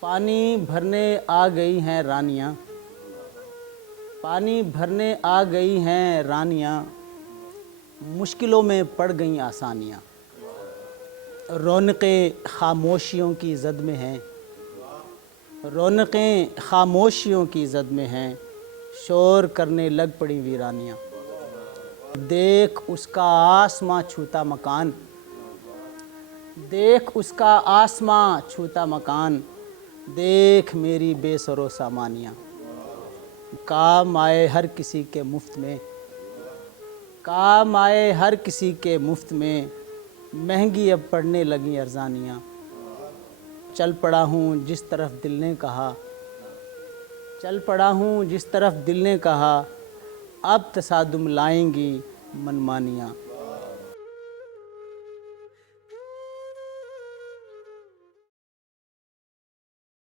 پانی بھرنے آ گئی ہیں رانیاں، پانی بھرنے آ گئی ہیں رانیاں، مشکلوں میں پڑ گئیں آسانیاں، رونقیں خاموشیوں کی زد میں ہیں، رونقیں خاموشیوں کی زد میں ہیں، شور کرنے لگ پڑی ویرانیاں۔ دیکھ اس کا آسماں چھوتا مکان، دیکھ اس کا آسماں چھوتا مکان، دیکھ میری بے سر و سامانیاں۔ کام آئے ہر کسی کے مفت میں، کام آئے ہر کسی کے مفت میں، مہنگی اب پڑنے لگیں ارزانیاں۔ چل پڑا ہوں جس طرف دل نے کہا، چل پڑا ہوں جس طرف دل نے کہا، اب تصادم لائیں گی منمانیاں۔